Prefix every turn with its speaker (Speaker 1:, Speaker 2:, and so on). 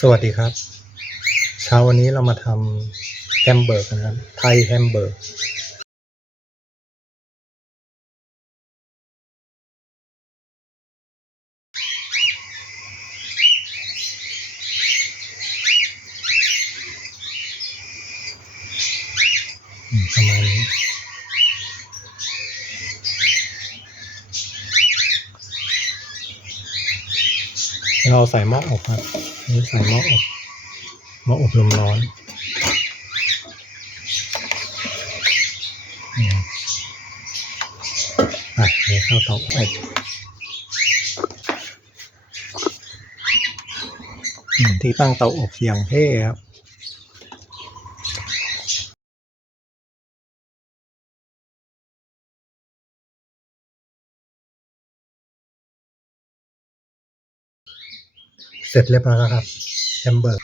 Speaker 1: สวัสดีครับ เช้าวันนี้เรามาทำแฮมเบอร์กันะครับ ไทยแฮมเบอร์กอืมประมาณนี้เราใส่หม้ออบครับ นี่ใส่หม้ออบหม้ออบลมร้อนอืมอะนี่เข้าเตาอบที่ตั้งเตาอบเสียงเท่ครับ เสร็จเรียบร้อยแล้วครับแฮมเบอร์